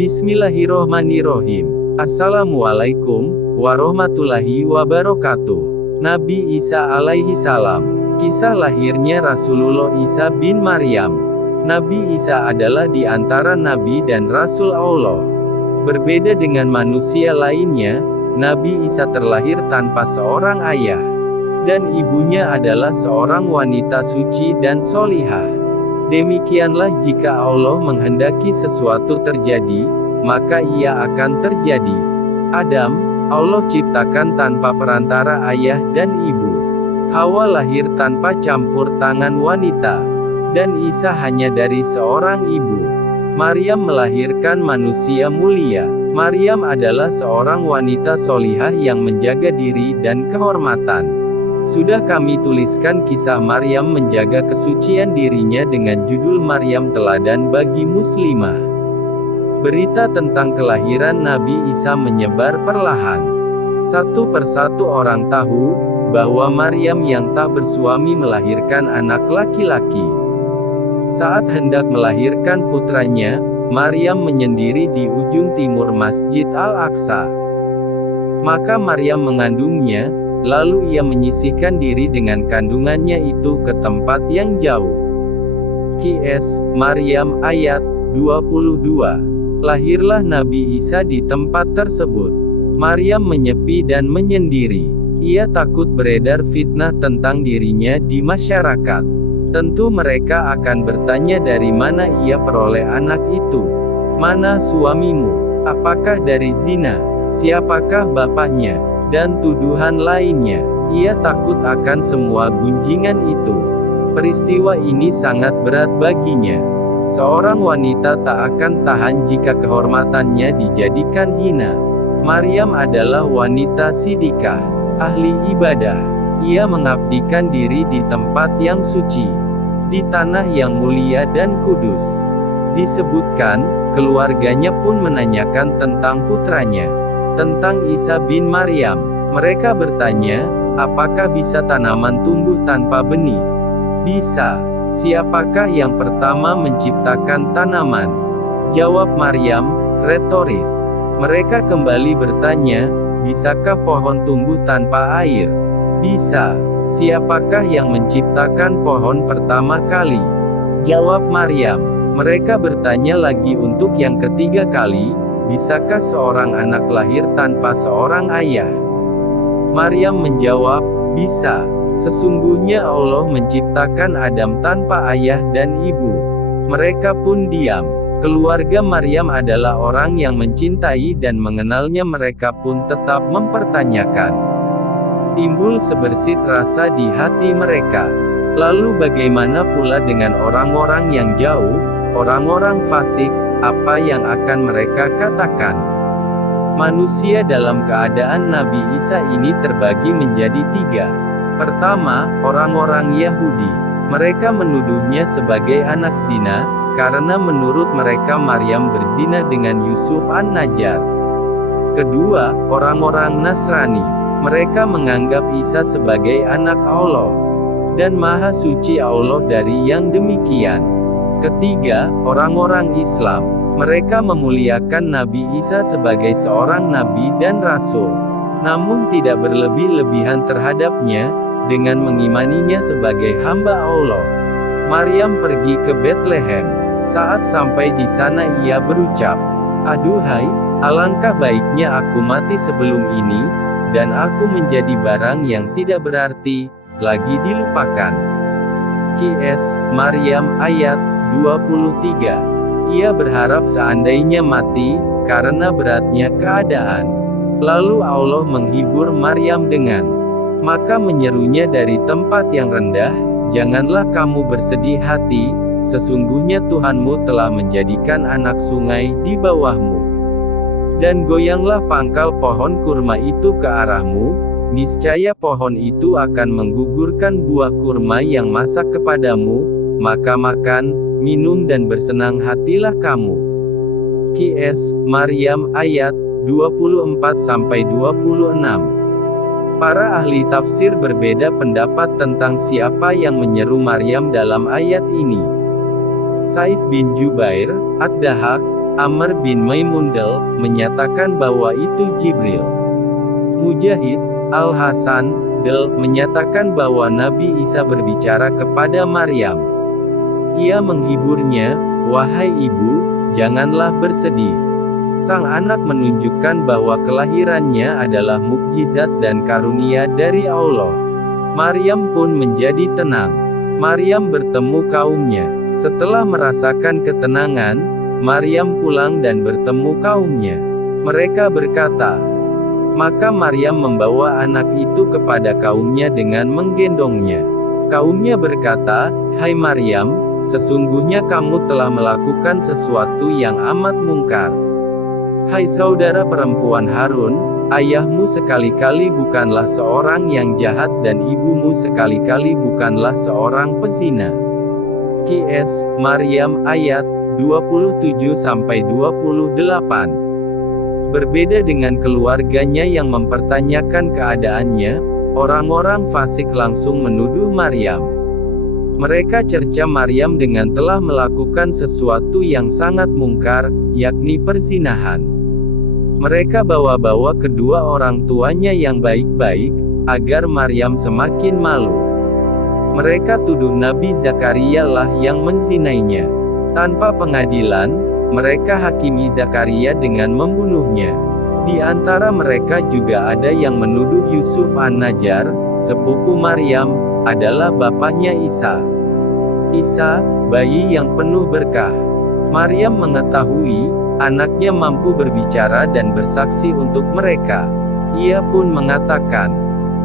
Bismillahirrohmanirrohim. Assalamualaikum warahmatullahi wabarakatuh. Nabi Isa alaihi salam. Kisah lahirnya Rasulullah Isa bin Maryam. Nabi Isa adalah di antara Nabi dan Rasul Allah. Berbeda dengan manusia lainnya, Nabi Isa terlahir tanpa seorang ayah. Dan ibunya adalah seorang wanita suci dan solihah. Demikianlah jika Allah menghendaki sesuatu terjadi, maka ia akan terjadi. Adam, Allah ciptakan tanpa perantara ayah dan ibu. Hawa lahir tanpa campur tangan wanita. Dan Isa hanya dari seorang ibu. Maryam melahirkan manusia mulia. Maryam adalah seorang wanita solihah yang menjaga diri dan kehormatan. Sudah kami tuliskan kisah Maryam menjaga kesucian dirinya dengan judul Maryam Teladan bagi Muslimah. Berita tentang kelahiran Nabi Isa menyebar perlahan. Satu persatu orang tahu bahwa Maryam yang tak bersuami melahirkan anak laki-laki. Saat hendak melahirkan putranya, Maryam menyendiri di ujung timur Masjid Al-Aqsa. Maka Maryam mengandungnya. Lalu ia menyisihkan diri dengan kandungannya itu ke tempat yang jauh. Qs. Maryam ayat 22. Lahirlah Nabi Isa di tempat tersebut. Maryam menyepi dan menyendiri. Ia takut beredar fitnah tentang dirinya di masyarakat. Tentu mereka akan bertanya dari mana ia peroleh anak itu. Mana suamimu? Apakah dari zina? Siapakah bapaknya? Dan tuduhan lainnya. Ia takut akan semua gunjingan itu. Peristiwa ini sangat berat baginya. Seorang wanita tak akan tahan jika kehormatannya dijadikan hina. Maryam adalah wanita sidikah, ahli ibadah. Ia mengabdikan diri di tempat yang suci, di tanah yang mulia dan kudus. Disebutkan, keluarganya pun menanyakan tentang putranya. Tentang Isa bin Maryam, mereka bertanya, apakah bisa tanaman tumbuh tanpa benih? Bisa. Siapakah yang pertama menciptakan tanaman? Jawab Maryam, retoris. Mereka kembali bertanya, bisakah pohon tumbuh tanpa air? Bisa. Siapakah yang menciptakan pohon pertama kali? Jawab Maryam. Mereka bertanya lagi untuk yang ketiga kali, bisakah seorang anak lahir tanpa seorang ayah? Maryam menjawab, bisa. Sesungguhnya Allah menciptakan Adam tanpa ayah dan ibu. Mereka pun diam. Keluarga Maryam adalah orang yang mencintai dan mengenalnya, mereka pun tetap mempertanyakan. Timbul sebersit rasa di hati mereka. Lalu bagaimana pula dengan orang-orang yang jauh, orang-orang fasik? Apa yang akan mereka katakan? Manusia dalam keadaan Nabi Isa ini terbagi menjadi tiga. Pertama, orang-orang Yahudi. Mereka menuduhnya sebagai anak zina, karena menurut mereka Maryam berzina dengan Yusuf An-Najjar. Kedua, orang-orang Nasrani. Mereka menganggap Isa sebagai anak Allah, dan Maha Suci Allah dari yang demikian. Ketiga, orang-orang Islam. Mereka memuliakan Nabi Isa sebagai seorang nabi dan rasul, namun tidak berlebih-lebihan terhadapnya, dengan mengimaninya sebagai hamba Allah. Maryam pergi ke Bethlehem. Saat sampai di sana ia berucap, aduhai, alangkah baiknya aku mati sebelum ini, dan aku menjadi barang yang tidak berarti, lagi dilupakan. Qs. Maryam ayat 23. Ia berharap seandainya mati, karena beratnya keadaan. Lalu Allah menghibur Maryam dengan, maka menyerunya dari tempat yang rendah, janganlah kamu bersedih hati, sesungguhnya Tuhanmu telah menjadikan anak sungai di bawahmu. Dan goyanglah pangkal pohon kurma itu ke arahmu, niscaya pohon itu akan menggugurkan buah kurma yang masak kepadamu, maka makan, minum dan bersenang hatilah kamu. Qs. Maryam ayat 24-26. Para ahli tafsir berbeda pendapat tentang siapa yang menyeru Maryam dalam ayat ini. Said bin Jubair, Ad-Dahak, Amr bin Maimundal menyatakan bahwa itu Jibril. Mujahid, Al-Hasan, menyatakan bahwa Nabi Isa berbicara kepada Maryam. Ia menghiburnya, "Wahai ibu, janganlah bersedih." Sang anak menunjukkan bahwa kelahirannya adalah mukjizat dan karunia dari Allah. Maryam pun menjadi tenang. Maryam bertemu kaumnya. Setelah merasakan ketenangan, Maryam pulang dan bertemu kaumnya. Mereka berkata, maka Maryam membawa anak itu kepada kaumnya dengan menggendongnya. Kaumnya berkata, "Hai Maryam, sesungguhnya kamu telah melakukan sesuatu yang amat mungkar. Hai saudara perempuan Harun, ayahmu sekali-kali bukanlah seorang yang jahat dan ibumu sekali-kali bukanlah seorang pezina." Qs. Maryam ayat 27-28. Berbeda dengan keluarganya yang mempertanyakan keadaannya, orang-orang fasik langsung menuduh Maryam. Mereka cerca Maryam dengan telah melakukan sesuatu yang sangat mungkar, yakni perzinahan. Mereka bawa-bawa kedua orang tuanya yang baik-baik, agar Maryam semakin malu. Mereka tuduh Nabi Zakaria lah yang menzinainya. Tanpa pengadilan, mereka hakimi Zakaria dengan membunuhnya. Di antara mereka juga ada yang menuduh Yusuf An-Najjar, sepupu Maryam, adalah bapaknya Isa. Isa, bayi yang penuh berkah. Maryam mengetahui, anaknya mampu berbicara dan bersaksi untuk mereka. Ia pun mengatakan,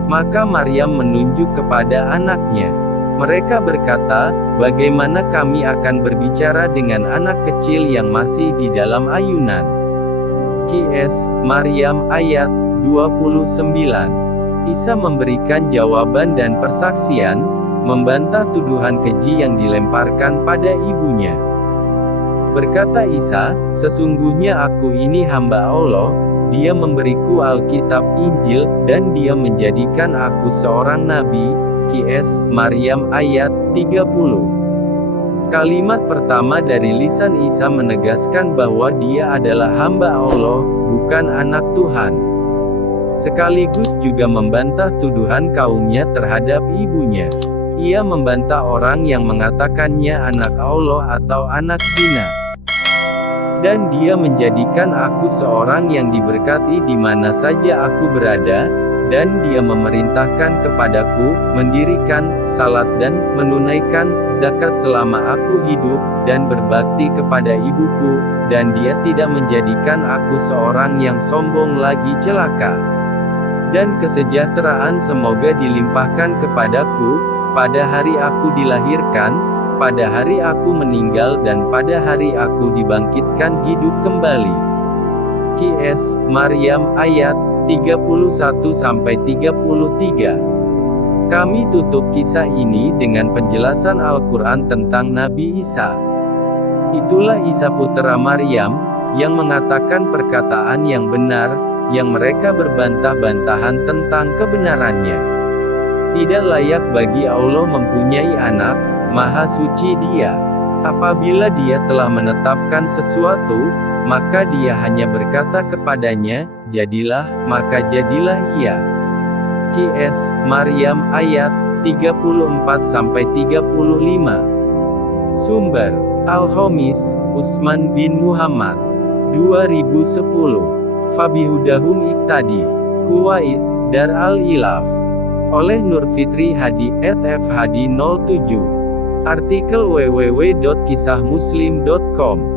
maka Maryam menunjuk kepada anaknya. Mereka berkata, bagaimana kami akan berbicara dengan anak kecil yang masih di dalam ayunan? Qs. Maryam ayat 29. Isa memberikan jawaban dan persaksian, membantah tuduhan keji yang dilemparkan pada ibunya. Berkata Isa, sesungguhnya aku ini hamba Allah, Dia memberiku Alkitab Injil, dan Dia menjadikan aku seorang nabi. Qs. Maryam ayat 30. Kalimat pertama dari lisan Isa menegaskan bahwa dia adalah hamba Allah, bukan anak Tuhan. Sekaligus juga membantah tuduhan kaumnya terhadap ibunya. Ia membantah orang yang mengatakannya anak Allah atau anak zina. Dan Dia menjadikan aku seorang yang diberkati di mana saja aku berada, dan Dia memerintahkan kepadaku, mendirikan salat dan menunaikan zakat selama aku hidup, dan berbakti kepada ibuku, dan Dia tidak menjadikan aku seorang yang sombong lagi celaka. Dan kesejahteraan semoga dilimpahkan kepadaku, pada hari aku dilahirkan, pada hari aku meninggal dan pada hari aku dibangkitkan hidup kembali. Qs. Maryam ayat 31-33. Kami tutup kisah ini dengan penjelasan Al-Quran tentang Nabi Isa. Itulah Isa putra Maryam, yang mengatakan perkataan yang benar, yang mereka berbantah-bantahan tentang kebenarannya. Tidak layak bagi Allah mempunyai anak, Maha Suci Dia. Apabila Dia telah menetapkan sesuatu, maka Dia hanya berkata kepadanya, jadilah, maka jadilah ia. Qs. Maryam ayat 34-35. Sumber: Al-Khamis, Utsman bin Muhammad. 2010. Fabihudahum Iqtadi. Kuwait, Dar al-Ilaf. Oleh Nur Fitri Hadi @fhadi07. Artikel www.kisahmuslim.com